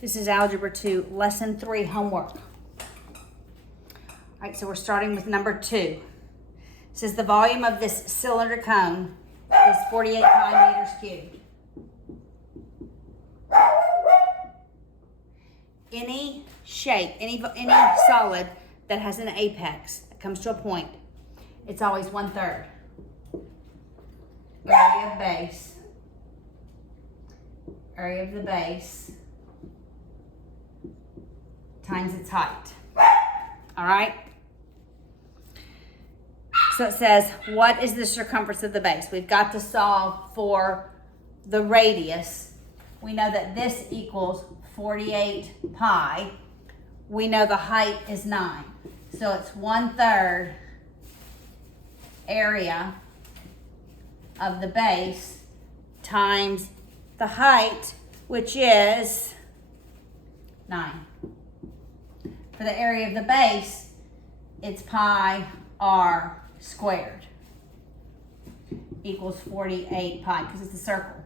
This is Algebra 2, Lesson 3 homework. All right, so we're starting with number 2. It says the volume of this cylinder cone is 48 pi meters cubed. Any shape, any solid that has an apex that comes to a point, it's always 1/3. Area of the base times its height. All right? So it says, what is the circumference of the base? We've got to solve for the radius. We know that this equals 48 pi. We know the height is 9. So it's 1/3 area of the base times the height, which is 9. For the area of the base, it's pi r squared equals 48 pi, because it's a circle.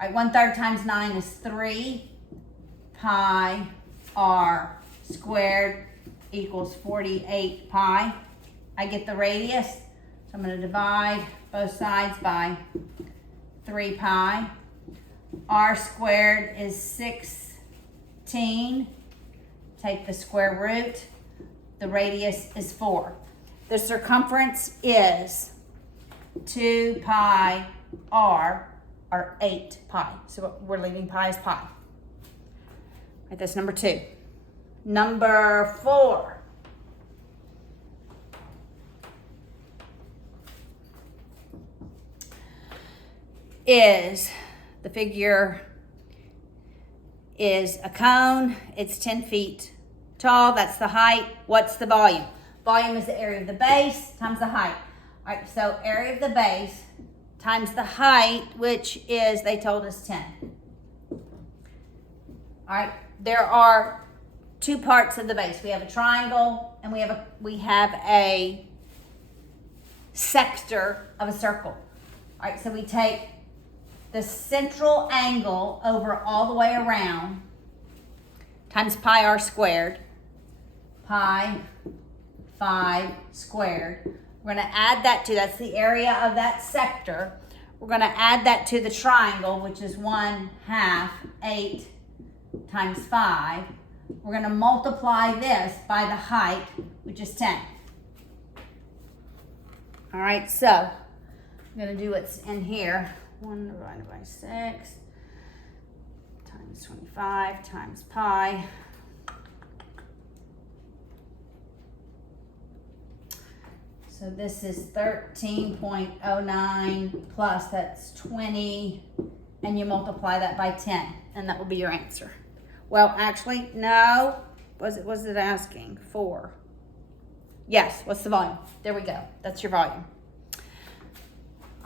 All right, 1/3 times 9 is 3 pi r squared equals 48 pi. I get the radius, so I'm going to divide both sides by 3 pi. R squared is 16. Take the square root. The radius is 4. The circumference is 2 pi r, or 8 pi. So we're leaving pi as pi. All right, that's number 2. Number 4. Is the figure is a cone. It's 10 feet tall. That's the height. What's the volume? Volume is the area of the base times the height. All right, so area of the base times the height, which is, they told us, 10. All right, there are 2 parts of the base. We have a triangle and we have a sector of a circle. All right, so we take the central angle over all the way around times pi r squared, pi 5 squared. We're going to add that to, that's the area of that sector. We're going to add that to the triangle, which is 1/2 8 times 5. We're going to multiply this by the height, which is 10. All right, so I'm going to do what's in here. 1 divided by 6 times 25 times pi. So this is 13.09 plus, that's 20, and you multiply that by 10, and that will be your answer. Well, actually, no. Was it asking? 4. Yes, what's the volume? There we go. That's your volume.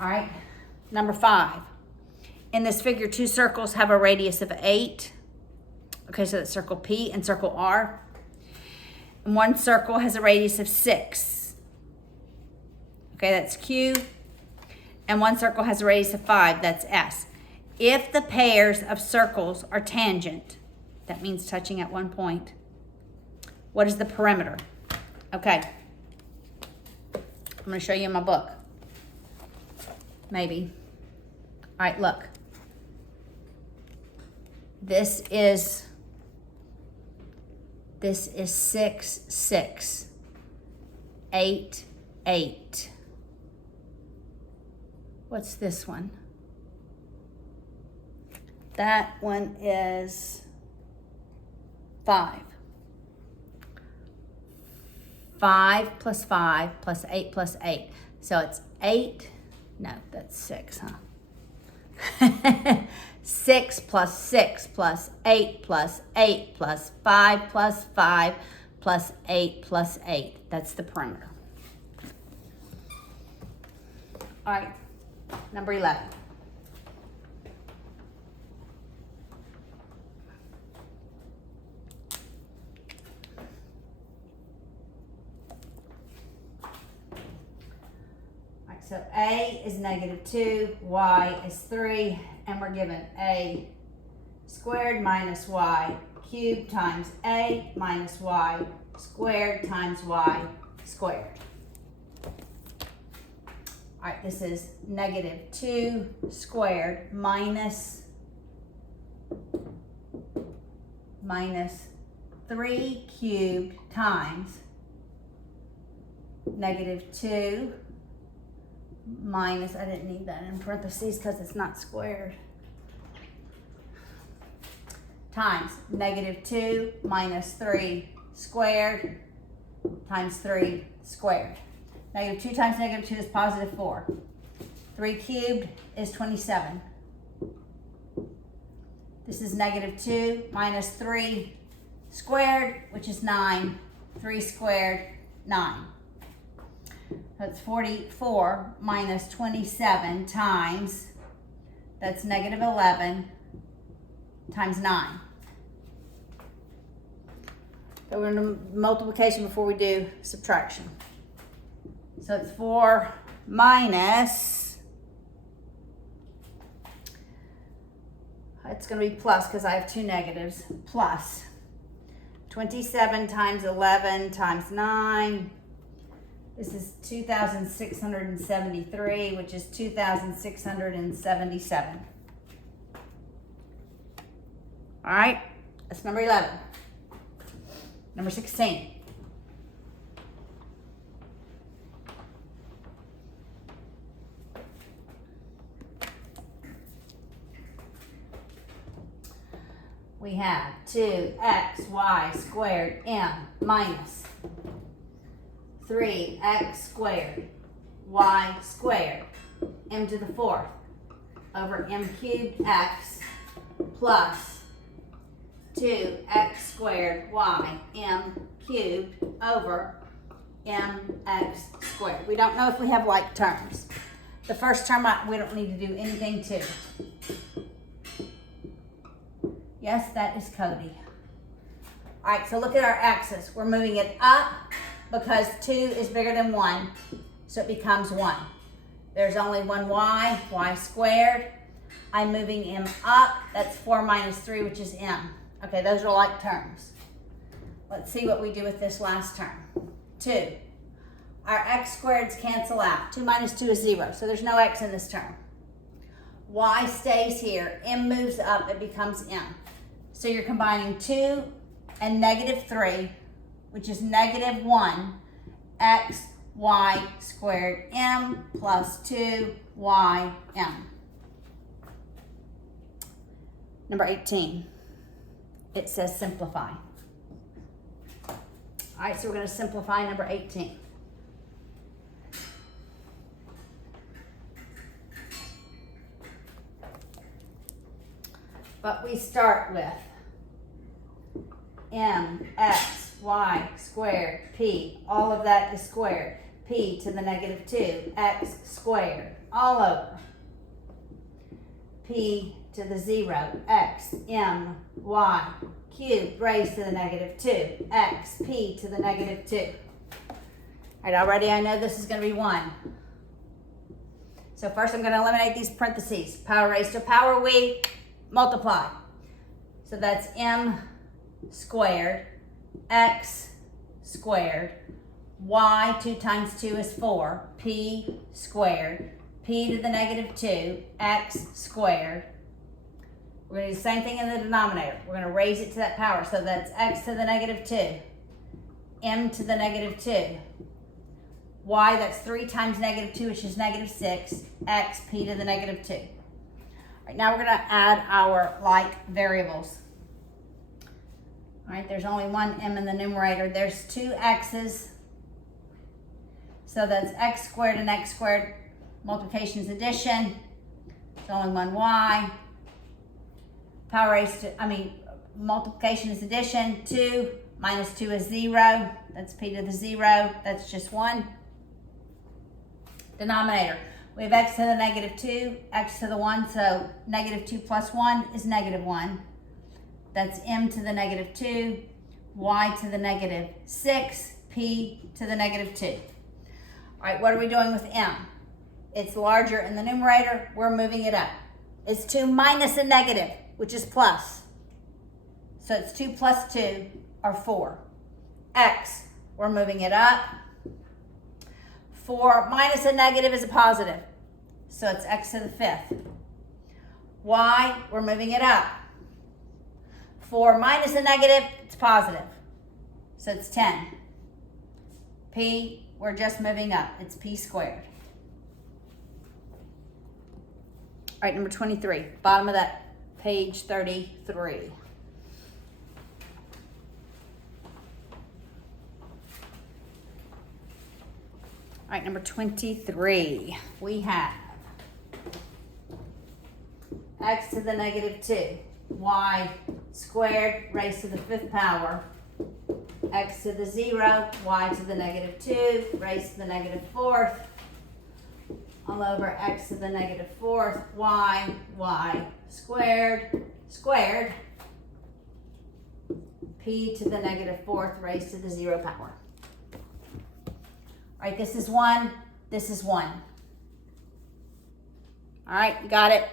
All right. Number 5. In this figure, 2 circles have a radius of 8. Okay, so that's circle P and circle R. And 1 circle has a radius of 6. Okay, that's Q. And 1 circle has a radius of 5. That's S. If the pairs of circles are tangent, that means touching at one point, what is the perimeter? Okay. I'm going to show you in my book. Maybe. All right, look. This is 6, 6. 8, 8. What's this one? That one is 5. 5 plus 5 plus 8 plus 8. So it's 8. No, that's 6, huh? 6 plus 6 plus 8 plus 8 plus 5 plus 5 plus 8 plus 8. That's the perimeter. All right, number 11. So A is -2, Y is 3, and we're given A squared minus Y cubed times a minus y squared times y squared. All right, this is negative 2 squared minus 3 cubed times negative 2 minus, I didn't need that in parentheses because it's not squared, times negative 2 minus 3 squared times 3 squared. Negative 2 times negative 2 is positive 4. 3 cubed is 27. This is negative 2 minus 3 squared, which is 9. 3 squared, 9. That's 44 minus 27 times, that's negative 11 times 9. So we're going to multiplication before we do subtraction. So it's 4 minus, it's going to be plus because I have two negatives, plus 27 times 11 times 9. This is 2,673, which is 2,677. All right, that's number 11. Number 16. We have 2xy squared m minus 3x squared y squared m to the 4th over m cubed x plus 2x squared y m cubed over mx squared. We don't know if we have like terms. The first term we don't need to do anything to. Yes, that is Cody. All right, so look at our axis. We're moving it up because 2 is bigger than 1, so it becomes 1. There's only one y squared. I'm moving m up. That's 4 minus 3, which is m. Okay, those are like terms. Let's see what we do with this last term. 2. Our x squareds cancel out. 2 minus 2 is 0, so there's no x in this term. Y stays here. M moves up. It becomes m. So you're combining 2 and negative 3, which is negative 1, x, y squared m plus 2y m. Number 18. It says simplify. All right, so we're going to simplify number 18. But we start with mx, y squared, p. All of that is squared. P to the negative 2, x squared, all over. P to the 0, x, m, y, cubed raised to the negative 2, x, p to the negative 2. All right, already I know this is going to be 1. So first I'm going to eliminate these parentheses. Power raised to power, we multiply. So that's m squared, x squared, y, 2 times 2 is 4, p squared, p to the negative 2, x squared. We're going to do the same thing in the denominator. We're going to raise it to that power. So that's x to the negative 2, m to the negative 2, y, that's 3 times negative 2, which is negative 6, x, p to the negative 2. All right, now we're going to add our like variables. All right, there's only one m in the numerator. There's 2 x's. So that's x squared and x squared. Multiplication is addition. There's only one y. Power raised to, multiplication is addition. 2 minus 2 is 0. That's p to the 0. That's just 1. Denominator. We have x to the negative 2, x to the 1. So negative 2 plus 1 is negative 1. That's m to the negative 2, y to the negative 6, p to the negative 2. All right, what are we doing with m? It's larger in the numerator. We're moving it up. It's 2 minus a negative, which is plus. So it's 2 plus 2 or 4. X, we're moving it up. 4 minus a negative is a positive. So it's x to the 5th. Y, we're moving it up. 4 minus a negative, it's positive. So it's 10. P, we're just moving up. It's p squared. All right, number 23, bottom of that page 33. All right, number 23, we have x to the negative 2, y squared raised to the 5th power, x to the 0, y to the negative 2, raised to the negative 4th, all over x to the negative 4th, y squared, p to the negative 4th raised to the 0 power. All right, this is 1, this is 1. All right, you got it?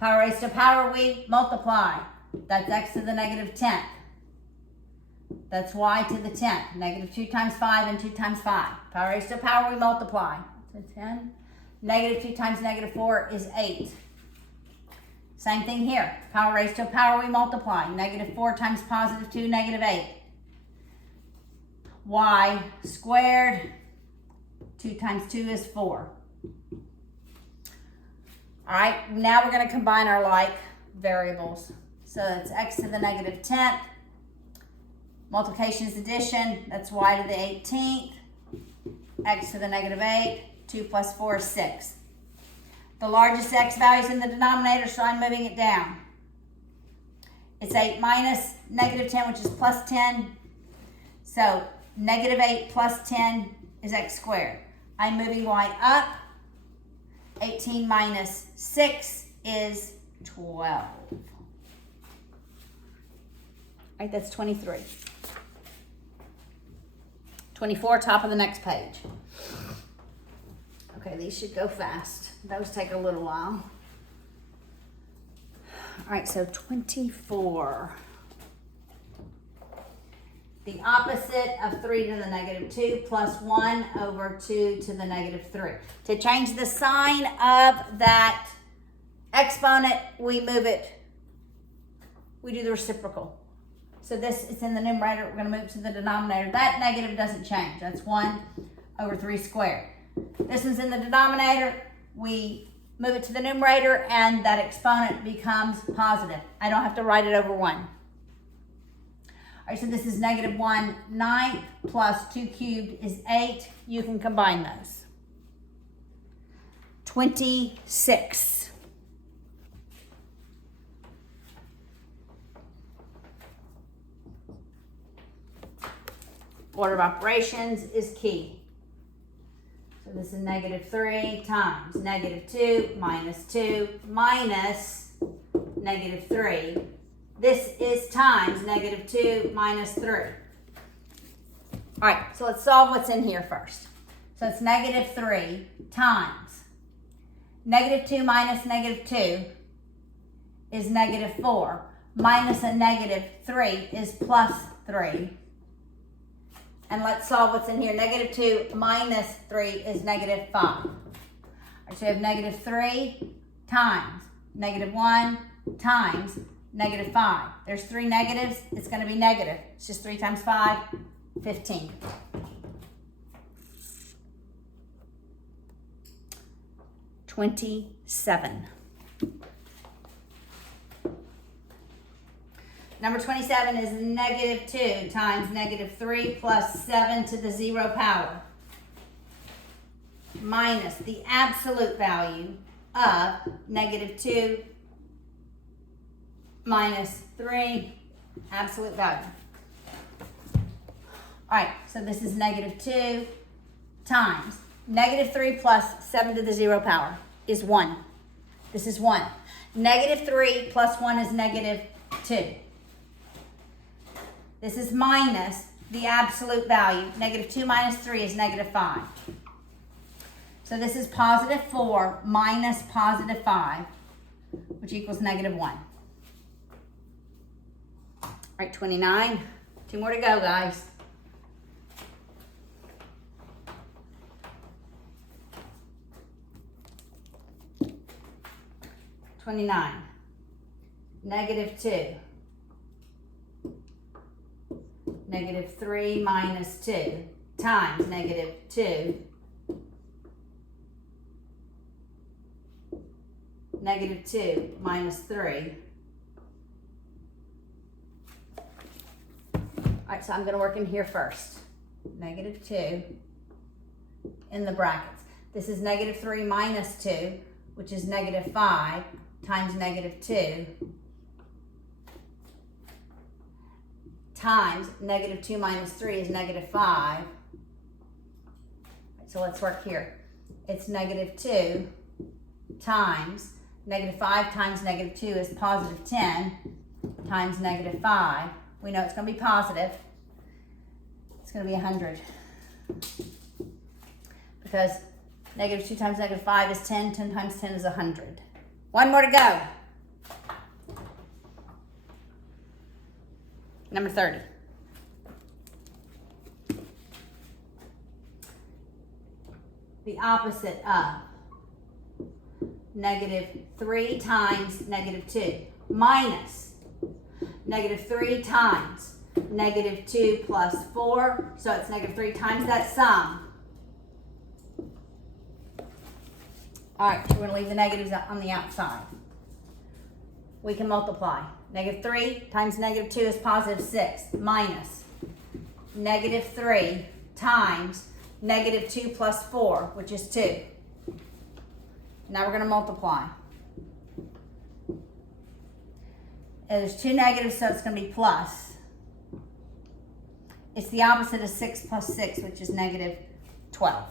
Power raised to power, we multiply. That's x to the negative 10th. That's y to the 10th. Negative 2 times 5 and 2 times 5. Power raised to power, we multiply. So 10. Negative 2 times negative 4 is 8. Same thing here. Power raised to power, we multiply. Negative 4 times positive 2, negative 8. Y squared, 2 times 2 is 4. All right, now we're going to combine our like variables. So that's x to the negative 10th. Multiplication is addition. That's y to the 18th. X to the negative 8. 2 plus 4 is 6. The largest x value is in the denominator, so I'm moving it down. It's 8 minus negative 10, which is plus 10. So negative 8 plus 10 is x squared. I'm moving y up. 18 minus 6 is 12. All right, that's 23. 24, top of the next page. Okay, these should go fast. Those take a little while. All right, so 24. The opposite of 3 to the negative 2 plus 1 over 2 to the negative 3. To change the sign of that exponent, we move it. We do the reciprocal. So this is in the numerator. We're going to move it to the denominator. That negative doesn't change. That's 1 over 3 squared. This one's in the denominator. We move it to the numerator, and that exponent becomes positive. I don't have to write it over 1. All right, so this is negative 1/9 plus 2 cubed is 8. You can combine those. 26. Order of operations is key. So this is negative 3 times negative 2 minus 2 minus negative 3. This is times negative 2 minus 3. All right, so let's solve what's in here first. So it's negative 3 times negative 2 minus negative 2 is negative 4. Minus a negative 3 is plus 3. And let's solve what's in here. Negative 2 minus 3 is negative 5. All right, so we have negative 3 times negative 1 times negative 5. There's 3 negatives. It's going to be negative. It's just 3 times 5, 15. $27. Number 27 is negative 2 times negative 3 plus 7 to the 0 power minus the absolute value of negative 2 minus 3, absolute value. All right, so this is negative 2 times negative 3 plus 7 to the 0 power is 1. This is 1. Negative 3 plus 1 is negative 2. This is minus the absolute value. Negative 2 minus 3 is negative 5. So this is positive 4 minus positive 5, which equals negative 1. right, 29. 2 more to go, guys. -29. -2. -3 minus 2 times -2. -2 minus 3. All right, so I'm going to work in here first. -2 in the brackets. This is -3 minus 2, which is -5 times -2 times -2 minus 3 is -5. So let's work here. It's -2 times -5 times -2 is +10 times -5. We know it's going to be positive. It's going to be 100. Because -2 times -5 is 10. 10 times 10 is 100. 1 more to go. Number 30. The opposite of -3 times -2 minus -3 times -2 plus 4. So it's -3 times that sum. All right, we're going to leave the negatives on the outside. We can multiply. -3 times -2 is +6 minus -3 times -2 plus 4, which is 2. Now we're going to multiply. And there's 2 negatives, so it's going to be plus. It's the opposite of 6 plus 6, which is -12.